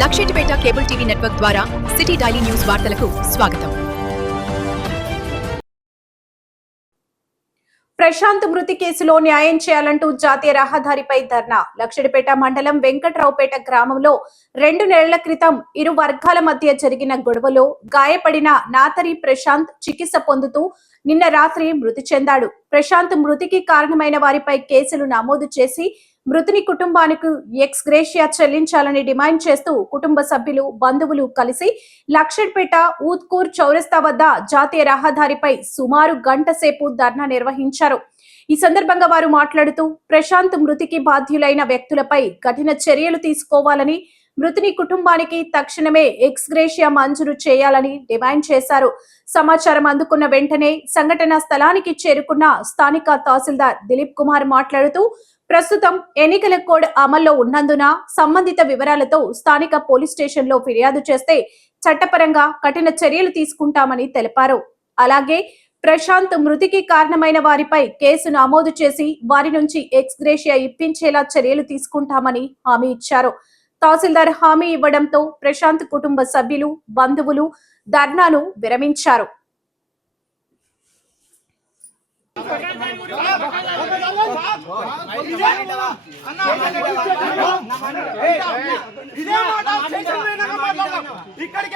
Luxettipet cable TV network ద్వారా city daily news వార్తలకు స్వాగతం. ప్రశాంత్ మృతి కేసులో న్యాయం చేయాలంటూ జాతీయ రహదారిపై ధర్నా. లక్షడిపేట మండలం వెంకట్రావుపేట గ్రామంలో రెండు నెలల క్రితం ఇరు వర్గాల మధ్య జరిగిన గొడవలో గాయపడిన నాతరి ప్రశాంత్ చికిత్స పొందుతూ నిన్న రాత్రి మృతి చెందాడు. ప్రశాంత్ మృతికి కారణమైన వారిపై కేసులు నమోదు చేసి మృతుని కుటుంబానికి ఎక్స్ గ్రేషియా చెల్లించాలని డిమాండ్ చేస్తూ కుటుంబ సభ్యులు బంధువులు కలిసి లక్షడ్పేట ఊత్కూర్ చౌరస్తా వద్ద జాతీయ రహదారిపై సుమారు గంట సేపు ధర్నా నిర్వహించారు. ఈ సందర్భంగా వారు మాట్లాడుతూ ప్రశాంత్ మృతికి బాధ్యులైన వ్యక్తులపై కఠిన చర్యలు తీసుకోవాలని మృతుని కుటుంబానికి తక్షణమే ఎక్స్ గ్రేషియా మంజూరు చేయాలని డిమాండ్ చేశారు. సమాచారం అందుకున్న వెంటనే సంఘటన స్థలానికి చేరుకున్న స్థానిక తహసీల్దార్ దిలీప్ కుమార్ మాట్లాడుతూ ప్రస్తుతం ఎన్నికల కోడ్ అమల్లో ఉన్నందున సంబంధిత వివరాలతో స్థానిక పోలీస్ స్టేషన్లో ఫిర్యాదు చేస్తే చట్టపరంగా కఠిన చర్యలు తీసుకుంటామని తెలిపారు. అలాగే ప్రశాంత్ మృతికి కారణమైన వారిపై కేసు నమోదు చేసి వారి నుంచి ఎక్స్ గ్రేషియా ఇప్పించేలా చర్యలు తీసుకుంటామని హామీ ఇచ్చారు. తహసీల్దార్ హామీ ఇవ్వడంతో ప్రశాంత్ కుటుంబ సభ్యులు బంధువులు ధర్నాను విరమించారు ఇదే మాట స్టేషన్ పోయినాక మాట్లాడదాం. ఇక్కడికి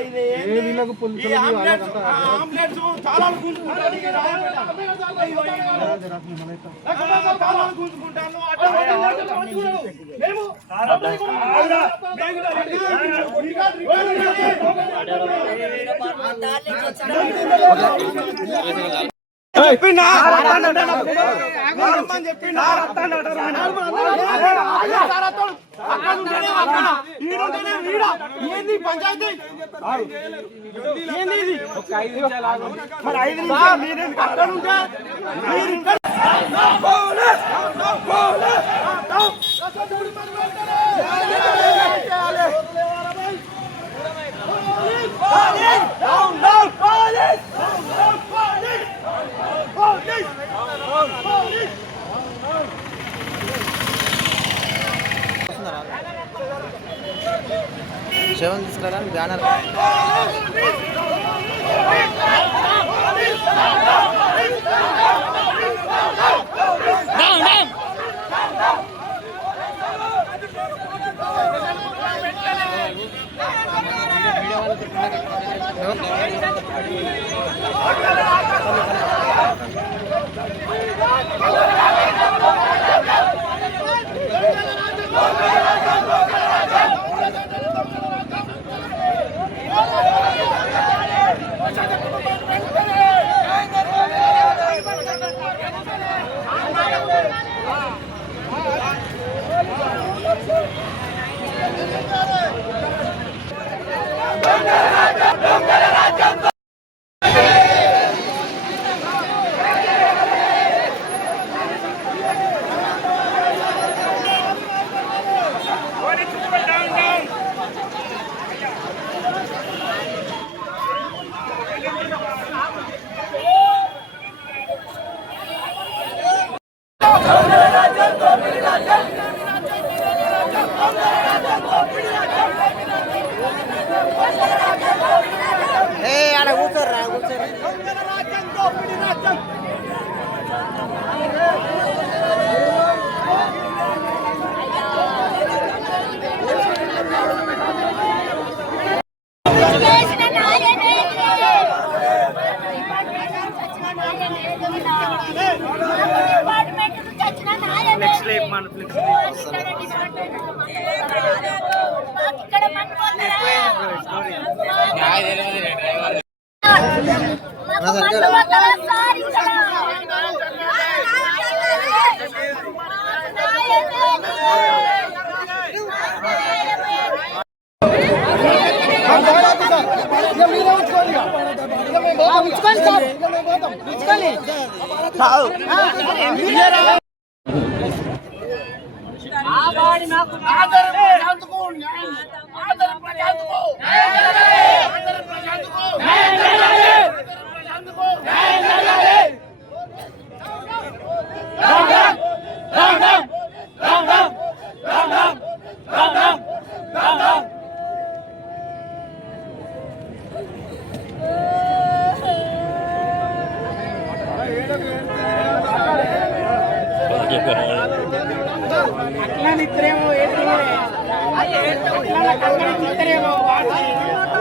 ఇది? ఈ ఆంబులెన్స్ ఆ ఆంబులెన్స్ చాలా గుంజుకుంటారు. ఈ రాయపేట. లేకపోతే చాలా గుంజుకుంటాను. అట్లా మేము ఆగురా. మేము కూడా రికార్డ్ చెప్పినా రమ్మని చెప్పినా అక్కడ ఉంటేనే అక్కడ ఈడుంటేనే ఈడ ఏంది పంచాయతీ ఏంది ఇది మరి ఐదు నిమిషాలు మీరు ఎందుకు అక్కడ ఉంటే మీరు ఇక్కడ police! Police! Police! Down, down, police! Down, down, police! Police! Police! శవం తీసుకురా బ్యానర్ ఏ ఆడ కూర్చోర్రా కూర్చోరు చేసిన నాయనే డిపార్ట్మెంట్ నుంచి వచ్చిన నాయనే నెక్స్ట్ లైఫ్ మన ఇక్కడ ఇక మీరే ఉంచుకోండి. పాదాల ముందట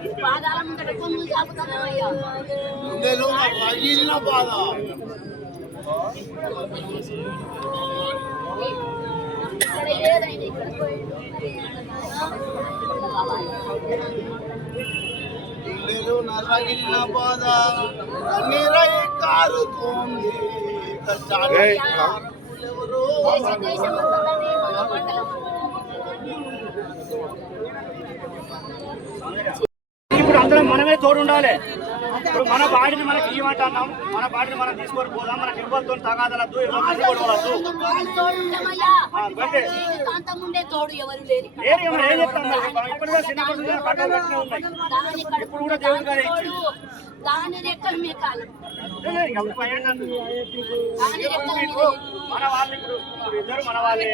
ఇక్కడ బాధ ఇల్లు నరగిన బాధ కన్నీరై కారుతోంది కష్టాలు ఎవరు దేశ దేశమంతటనే మన మండలం ఇప్పుడు తోడు ఉండాలి ఇప్పుడు మన బాడీని మనకి ఇవ్వమంటున్నాం మన బాడీని మనం తీసుకొని పోదాం. మనకి ఇవ్వద్దు తగాదలద్దు? ఇప్పుడు కూడా చిన్న కూడా దేవుడి గారే దాని రెక్కల మీ కాలం మన వాళ్ళు ఇప్పుడు ఇద్దరు మన వాళ్ళే.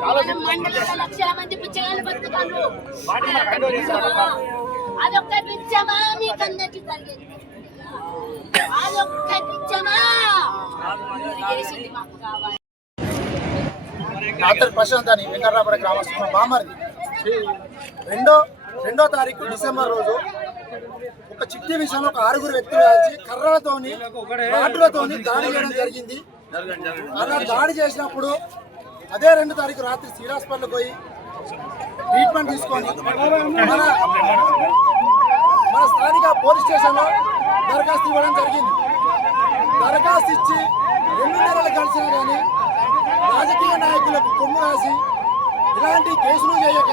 మనం మండలంలో లక్షల మంది పిచ్చగాళ్ళు బతుకుతారు అదొక్క పిచ్చమా మీకందరికి కలిగేది అదొక్క పిచ్చమా తెలిసింది మాకు కావాలి డాక్టర్ ప్రశాంత్ అని వెంకటరాపడ గ్రామస్తున్న బామర్ది. రెండో రెండో తారీఖు డిసెంబర్ రోజు ఒక చిట్టి విషయంలో ఒక ఆరుగురు వ్యక్తులు వచ్చి కర్రలతోని రాడ్లతోని దాడి చేయడం జరిగింది. అలా దాడి చేసినప్పుడు అదే రెండు తారీఖు రాత్రి సివిల్ పోయి ట్రీట్మెంట్ తీసుకొని మన మన స్థానిక పోలీస్ స్టేషన్లో దరఖాస్తు ఇవ్వడం జరిగింది. దరఖాస్తు ఇచ్చి రెండు నెలలు కలిసినా కానీ రాజకీయ నాయకులకు కొమ్ము రాసి ఇలాంటి కేసులు చేయక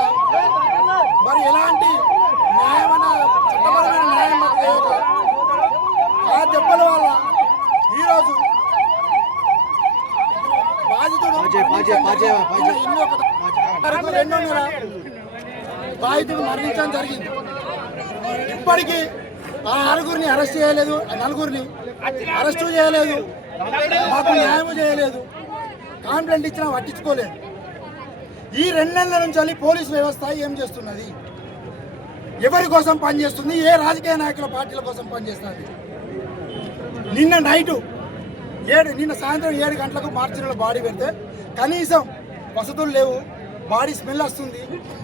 మరి ఎలాంటి న్యాయమైన చట్టపరమైన న్యాయం చేయక ఆ దెబ్బల వల్ల ఈరోజు బాధితుడు మరణించడం జరిగింది. ఇప్పటికీ ఆ ఆరుగురిని అరెస్ట్ చేయలేదు నలుగురిని అరెస్టు చేయలేదు మాకు న్యాయం చేయలేదు కాంప్లైంట్ ఇచ్చినా పట్టించుకోలేదు. ఈ రెండు నెలల నుంచి వెళ్ళి పోలీస్ వ్యవస్థ ఏం చేస్తున్నది? ఎవరి కోసం పనిచేస్తుంది? ఏ రాజకీయ నాయకుల పార్టీల కోసం పనిచేస్తుంది? నిన్న నైటు ఏడు నిన్న సాయంత్రం ఏడు గంటలకు మార్చిలో బాడీ పెడితే కనీసం వసతులు లేవు బాడీ స్మెల్ వస్తుంది.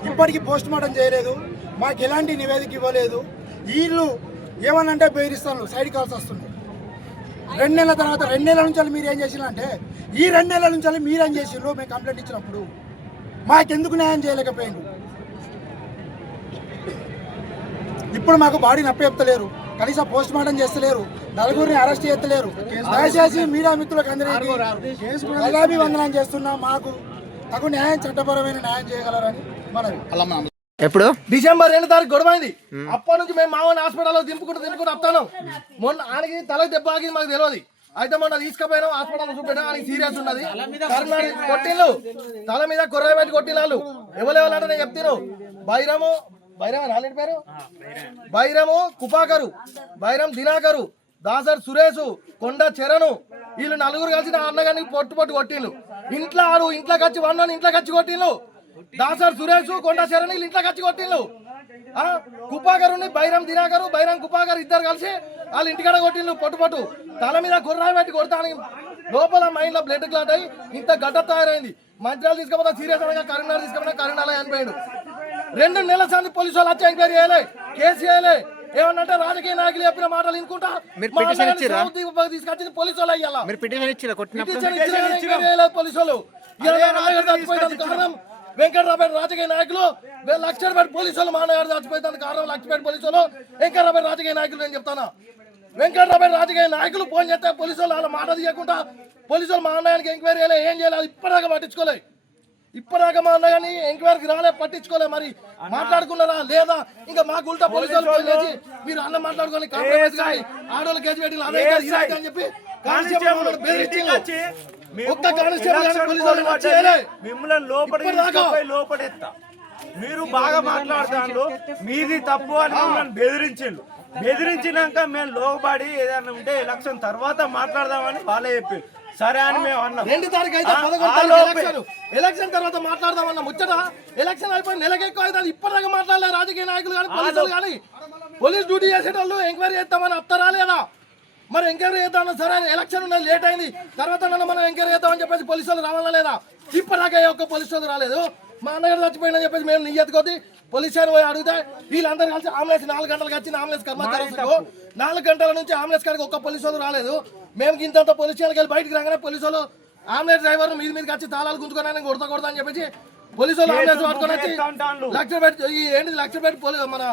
ఇప్పటికీ పోస్ట్ మార్టం చేయలేదు మాకు ఎలాంటి నివేదిక ఇవ్వలేదు. వీళ్ళు ఏమనంటే బెదిరిస్తాను సైడ్ కాల్స్ వస్తుంది రెండు నెలల తర్వాత రెండు నెలల నుంచి మీరు ఏం చేసినారంటే ఈ రెండు నెలల నుంచి మీరు ఏం చేసిండ్రు మేము కంప్లైంట్ ఇచ్చినప్పుడు. మాకెందుకు న్యాయం చేయలేకపోయిండు ఇప్పుడు మాకు బాడీని అప్పచెప్తలేరు కనీసం పోస్ట్ మార్టం చేస్తలేరు. నలుగురిని అరెస్ట్ చేస్తలేరు. దయచేసి మీడియా మిత్రులకు అందరికీ వందనం చేస్తున్నా. మాకు తగు న్యాయం చట్టపరమైన న్యాయం చేయగలరని మనవి. ఎప్పుడు? డిసెంబర్ రెండు తారీఖు గొడవైంది. అప్పటి నుంచి మేము మామూలు హాస్పిటల్లో దింపుకుంటూ దింపుకుంటూ వస్తాను మొన్న ఆయనకి తలకు దెబ్బ ఆగింది మాకు తెలియదు. అయితే మొన్న తీసుకుపోయినాం హాస్పిటల్ చూపెట్టాం. ఆయనకి సీరియస్ ఉన్నది. కొట్టిల్లు తల మీద కొర్ర పెట్టి కొట్టినాళ్ళు. ఎవరెవరంటే నేను చెప్తాను. బైరము బైరమ నాలుగు పేరు? బైరము. కుపాకరు బైరం దినాకరు దాసర్ సురేష్ కొండ చరణు వీళ్ళు నలుగురు కలిసి నా అన్నగారికి పొట్టు పొట్టు కొట్టిండ్రు ఇంట్లో ఆడు ఇంట్లోకి వచ్చి వన్నాను ఇంట్లోకి వచ్చి కొట్టిండ్రు దాసర్ సురేష్ కొండ చరణ్ వీళ్ళు ఇంట్లోకి వచ్చి కొట్టిండ్రు ఆ, కుపాకర్ బైరం దినాకరు బైరం కుపాకర్ ఇద్దరు కలిసి వాళ్ళ ఇంటికాడ కొట్టిండ్రు పొట్టు పొట్టు. తల మీద గుర్రాయి పెట్టి కొడతాను. లోపల మైండ్లో బ్లడ్ క్లాట్ అయ్యి ఇంత గడ్డ తయారైంది. మంత్రాలు తీసుకపోతే సీరియస్ అనగా కరీంనగర్ తీసుకపోతే కరీంనగర్ చనిపోయాడు రెండు నెలల సంది పోలీసు వాళ్ళు వచ్చి ఎంక్వైరీ చేయలే కేసు చేయలే. ఏమన్నంటే రాజకీయ నాయకులు చెప్పిన మాటలు వినుకుంటా? మీరు పిటిషన్ తీసుకొచ్చింది పోలీసు వాళ్ళు అయ్యాలా మీరు పిటిషన్ ఇచ్చిరా కొట్టినప్పుడు పిటిషన్ ఇచ్చినా కానీ ఎంక్వైరీ చేయలేదు పోలీసు వాళ్ళు. కారణం వెంకటరాపేట రాజకీయ నాయకులు లక్షపేట పోలీసు వాళ్ళు మా అన్నగారు చచ్చిపోయేందుకు కారణం లక్షపేట పోలీసు వాళ్ళు వెంకటరాపేట రాజకీయ నాయకులు నేను చెప్తాను? వెంకటరాపేట రాజకీయ నాయకులు ఫోన్ చేస్తే పోలీసు వాళ్ళు వాళ్ళ మాట తీయకుండా పోలీసు వాళ్ళు మా అన్నగారికి ఎంక్వైరీ చేయలేదు ఏం చేయలేదు ఇప్పటిదాకా పట్టించుకోలేదు ఇప్పటిదాకా మా అన్నగాని ఎంక్వైరీకి రాలే పట్టించుకోలే మరి. మాట్లాడుకున్నారా లేదా? ఇంకా మాకు ఉల్టా పోలీసు వాళ్ళు ఫోన్ చేసి మీరు అన్న మాట్లాడుకొని కాంప్రమైజ్ కానీ ఆడోళ్ళు కేసు పెట్టి అదే అని చెప్పి కానిస్టేబుల్ మమ్మల్ని బెదిరించిండు. ఒక్క కానిస్టేబుల్ కానీ పోలీసు వాళ్ళు. మిమ్మల్ని లోపల మీరు బాగా మాట్లాడుతాండ్రు మీది తప్పు అని మిమ్మల్ని బెదిరించిండు బెదిరించినాక మేము లోబడి ఏదైనా ఉంటే ఎలక్షన్ తర్వాత మాట్లాడదామని వాళ్ళే చెప్పారు సరే అని మేము అన్నాం. రెండు తారీఖు అయితే పదకొండు తారీఖు. ఎలక్షన్. ఎలక్షన్ తర్వాత మాట్లాడదామన్న ముచ్చట. ఎలక్షన్ అయిపోయి నెలకి ఎక్కువ అవుతుంది. ఇప్పటిదాకా మాట్లాడలే రాజకీయ నాయకులు కానీ పోలీసులు కానీ. పోలీస్ డ్యూటీ చేసేటోళ్ళు ఎంక్వైరీ చేస్తామని అత్తరా లేదా? మరి ఎంక్వైరీ చేద్దామని సరే ఎలక్షన్ ఉన్నది లేట్ అయింది. తర్వాత నన్ను మనం ఎంక్వైరీ చేద్దామని చెప్పేసి పోలీసు వాళ్ళు రావాలా లేదా? ఇప్పటిదాకా ఏ ఒక్క పోలీసు వాళ్ళు రాలేదు. మా అన్నగారు చచ్చిపోయిందని చెప్పేసి మేము నియ్యత కొద్ది పోలీస్ స్టేషన్ పోయి అడిగితే వీళ్ళందరూ కలిసి ఆంబులెన్స్ నాలుగు గంటలకు వచ్చింది ఆంబులెన్స్ కర్మచారులకు నాలుగు గంటల నుంచి ఆంబులెన్స్ కాడికి ఒక్క పోలీసు వాళ్ళు రాలేదు. మేము ఇంత పోలీస్ స్టేషన్కి వెళ్ళి బయటికి రాగానే పోలీసు వాళ్ళు ఆంబులెన్స్ డ్రైవర్ మీద మీదకి వచ్చి తాళాలు గుంజుకొని కొడతా కొడతా అని చెప్పేసి పోలీసు వాళ్ళు ఆంబులెన్స్ పట్టుకొని వచ్చి లక్ష పెట్టి ఈ ఏంటి లక్ష పెట్టి మన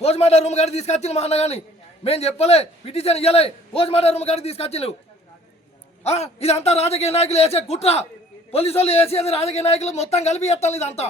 పోస్ట్ మార్టం రూమ్ కాడికి తీసుకొచ్చింది మా అన్నగాని మేము చెప్పలే పిటిషన్ ఇవ్వలే పోస్ట్ మార్టం రూమ్ కాడికి తీసుకొచ్చిండు. ఆ, ఇదంతా రాజకీయ నాయకులు వేసే కుట్ర. పోలీసు వాళ్ళు వేసేది రాజకీయ నాయకులు మొత్తం కలిపి ఎత్తాలి ఇదంతా.